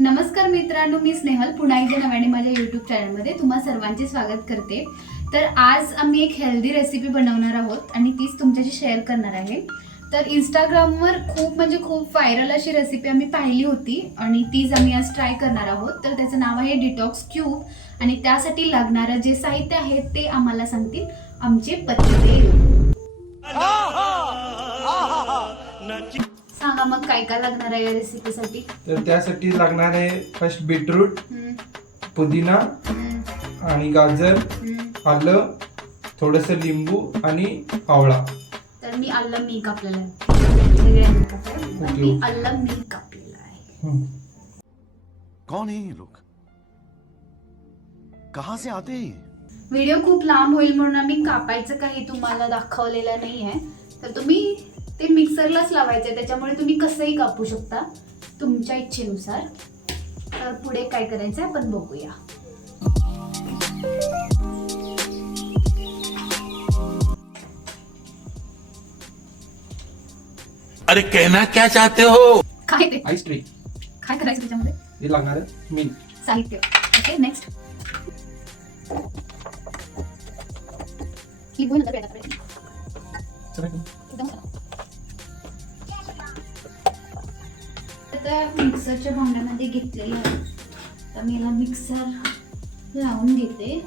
नमस्कार मित्रांनो, मी स्नेहल पुन्हा एकदा नव्याने माझ्या यूट्यूब चॅनलमध्ये तुम्हा सर्वांचे स्वागत करते। तर आज आम्ही एक हेल्दी रेसिपी बनवणार आहोत आणि तीच तुमच्याशी शेअर करणार आहे। तर इंस्टाग्रामवर खूप व्हायरल अशी रेसिपी आम्ही पाहिली होती आणि तीच आम्ही आज ट्राय करणार आहोत। तर त्याचं नाव आहे डिटॉक्स क्यूब आणि त्यासाठी लागणारं जे साहित्य आहे ते आम्हाला सांगतील आमचे पतिदेव। सांगा मग काय काय लागणार आहे या रेसिपीसाठी? तर त्यासाठी लागणार आहे फर्स्ट बीटरूट, पुदिना आणि गाजर, आलं, थोडंसं लिंबू आणि आवळा। तर मी आलं मी कापलेलं आहे, सगळ्यांनी कापलेलं आहे, मी आलं मी कापलेलं आहे। कौन है ये लोग, कहां से आते हैं? व्हिडिओ खूप लांब होईल म्हणून आम्ही कापायचं काही तुम्हाला दाखवलेलं नाही आहे। तर तुम्ही ते मिक्सरलाच लावायचं, त्याच्यामुळे तुम्ही कसंही कापू शकता तुमच्या इच्छेनुसार। तर पुढे काय करायचं आपण बघूया। अरे कहना क्या चाहते हो? काय ते आईस ट्रे काय करायचं त्याच्यामध्ये? हे लागणार आहे मीठ, साहित्य। ओके, नेक्स्ट लिंबू नंतर पेटायला पाहिजे एकदम। आता मिक्सरच्या भांड्यामध्ये घेतलेलं आहे, तर मी याला मिक्सर लावून घेते।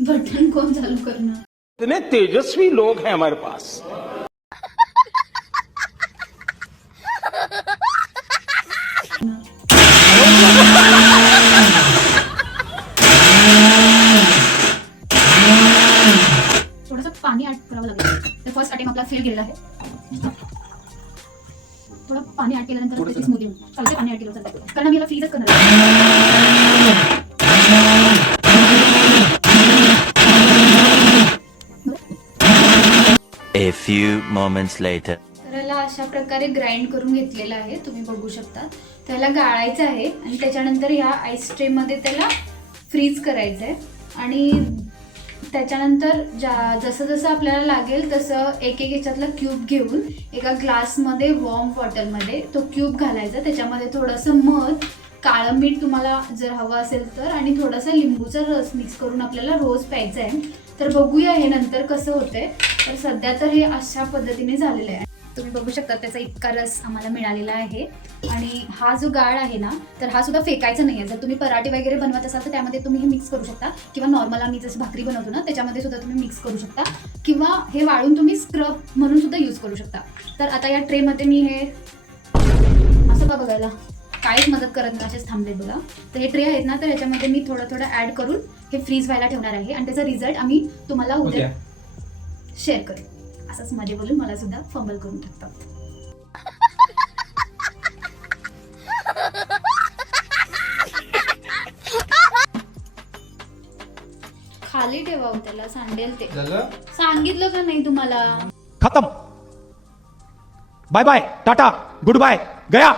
बटन कोण चालू करणार? इतने तेजस्वी लोग हैं हमारे पास। थोडंसं पाणी ऍड करावं लागेल। तर फर्स्ट अटेम्प्ट आपला फेल गेलेला आहे। थोडं पाणी ऍड केल्यानंतर त्याची स्मूथी चालते, पाणी ऍड केलं चालतं कारण आम्ही याला फ्रीजच करणार आहे। A few moments later. तर याला अशा प्रकारे ग्राइंड करून घेतलेलं आहे, तुम्ही बघू शकता। त्याला गाळायचं आहे आणि त्याच्यानंतर ह्या आईस ट्रे मध्ये त्याला फ्रीज करायचं आहे आणि त्याच्यानंतर जसं जसं आपल्याला लागेल तसं एक एक ह्याच्यातला क्यूब घेऊन एका ग्लासमध्ये वॉर्म वॉटरमध्ये तो क्यूब घालायचा। त्याच्यामध्ये थोडंसं मध, काळं मीठ तुम्हाला जर हवं असेल तर, आणि थोडासा लिंबूचा रस मिक्स करून आपल्याला रोज प्यायचं आहे। तर बघूया हे नंतर कसं होतंय। तर सध्या तर हे अशा पद्धतीने झालेलं आहे, तुम्ही बघू शकता त्याचा इतका रस आम्हाला मिळालेला आहे। आणि हा जो गाळ आहे ना, तर हा सुद्धा फेकायचा नाही आहे। जर तुम्ही पराठे वगैरे बनवत असाल तर त्यामध्ये तुम्ही हे मिक्स करू शकता, किंवा नॉर्मल आम्ही जसं भाकरी बनवतो ना त्याच्यामध्ये सुद्धा तुम्ही मिक्स करू शकता, किंवा हे वाळून तुम्ही स्क्रब म्हणून सुद्धा यूज करू शकता। तर आता या ट्रेमध्ये मी हे असं का बघायला काहीच मदत करत नाही, असेच थांबले बघा। तर हे ट्रे आहेत ना, तर याच्यामध्ये मी थोडं थोडं ऍड करून हे फ्रीज व्हायला ठेवणार आहे आणि त्याचा रिझल्ट आम्ही तुम्हाला उद्या शेअर करू। असंच मध्ये बोलून मला सुद्धा फंबल करून टाकतात। खाली ठेवावं त्याला, सांडेल ते। सांगितलं का नाही तुम्हाला? खत्म, बाय बाय, टाटा, गुड बाय, गया।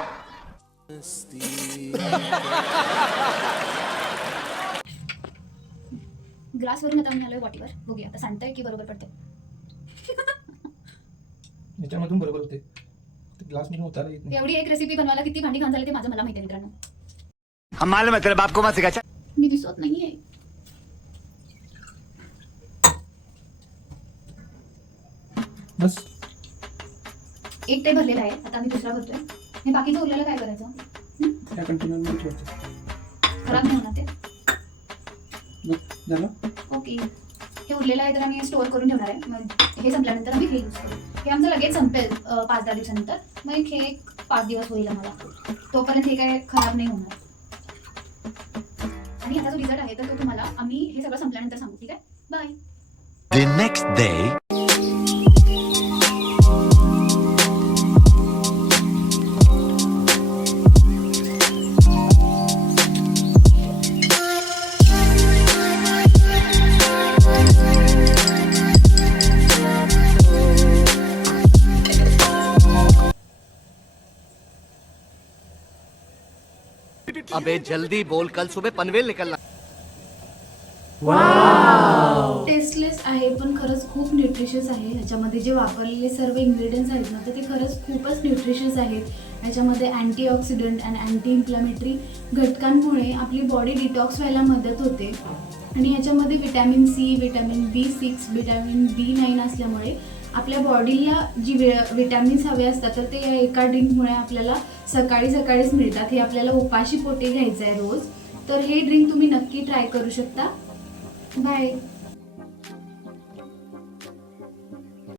ग्लासवरून आता आम्ही आलोय वाटीवर, बघूया आता सांडतंय की बरोबर पडतंय। याच्यामधून बरोबर होते, ग्लास मधून उतारा येत नाही। एवढी एक रेसिपी बनवायला किती भांडी घाण झाली ते मला माहिती आहे मित्रांनो। हम मालूम है तेरे बाप को मत सिखा। मी दिसत नाहीये। बस एक ट्रे भरलेला आहे, आता आम्ही दुसरा भरतोय। हे बाकीचं उरलेलं काय करायचं? या कंटेनर ठेवायचं, खराब नाही होणार ते? झालं। ओके, हे उरलेलं आहे तर आम्ही स्टोअर करून ठेवणार आहे। मग हे संपल्यानंतर आम्ही हे यूज करू। हे आमचं लगेच संपेल 5-10 दिवसानंतर, मग हे एक 5 दिवस होईल आम्हाला, तोपर्यंत हे काय खराब नाही होणार। आणि याचा जो रिझल्ट आहे तर तो तुम्हाला आम्ही हे सगळं संपल्यानंतर सांगू, ठीक आहे? बाय। The next day. अबे जल्दी बोल, कल सुबह पनवेल निकलना। टेस्टलेस आहे पण खरंच खूप न्यूट्रिशियस आहे. ह्याच्यामध्ये जे वापरलेले सर्व इन्ग्रेडियंट्स आहेत ना तर ते खरंच खूपच न्यूट्रिशियस आहेत. ह्याच्यामध्ये अँटीऑक्सिडंट आणि अँटी इन्फ्लॅमेटरी घटकांमुळे आपली बॉडी डिटॉक्स व्हायला मदत होते. आणि ह्याच्यामध्ये vitamin C, vitamin B6, vitamin B9 असल्यामुळे आपल्या बॉडीला जी विटॅमिन्स हवे असतात तर ते या एका ड्रिंकमुळे आपल्याला सकाळीच मिळतात. हे आपल्याला उपाशी पोटी घ्यायचं आहे रोज. तर हे ड्रिंक तुम्ही नक्की ट्राय करू शकता. बाय.